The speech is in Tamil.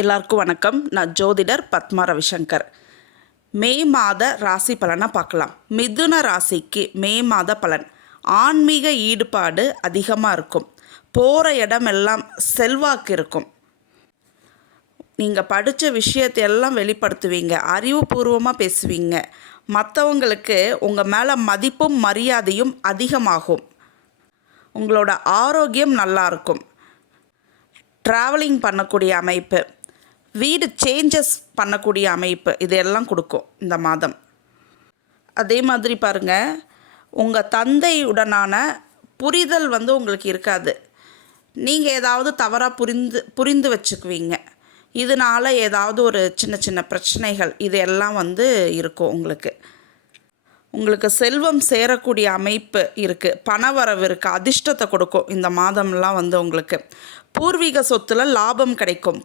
எல்லாருக்கும் வணக்கம். நான் ஜோதிடர் பத்மா ரவிசங்கர். மே மாத ராசி பலனை பார்க்கலாம். மிதுன ராசிக்கு மே மாத பலன். ஆன்மீக ஈடுபாடு அதிகமாக இருக்கும். போகிற இடமெல்லாம் செல்வாக்கு இருக்கும். நீங்கள் படித்த விஷயத்தையெல்லாம் வெளிப்படுத்துவீங்க. அறிவுபூர்வமாக பேசுவீங்க. மற்றவங்களுக்கு உங்கள் மேலே மதிப்பும் மரியாதையும் அதிகமாகும். உங்களோட ஆரோக்கியம் நல்லாயிருக்கும். ட்ராவலிங் பண்ணக்கூடிய அமைப்பு, வீடு சேஞ்சஸ் பண்ணக்கூடிய அமைப்பு, இதெல்லாம் கொடுக்கும் இந்த மாதம். அதே மாதிரி பாருங்கள், உங்கள் தந்தையுடனான புரிதல் உங்களுக்கு இருக்காது. நீங்கள் ஏதாவது தவறாக புரிந்து வச்சுக்குவீங்க. இதனால் ஏதாவது ஒரு சின்ன சின்ன பிரச்சனைகள் இதெல்லாம் இருக்கும். உங்களுக்கு செல்வம் சேரக்கூடிய அமைப்பு இருக்குது. பணவரவு இருக்குது. அதிர்ஷ்டத்தை கொடுக்கும் இந்த மாதம்லாம் உங்களுக்கு. பூர்வீக சொத்தில் லாபம் கிடைக்கும்.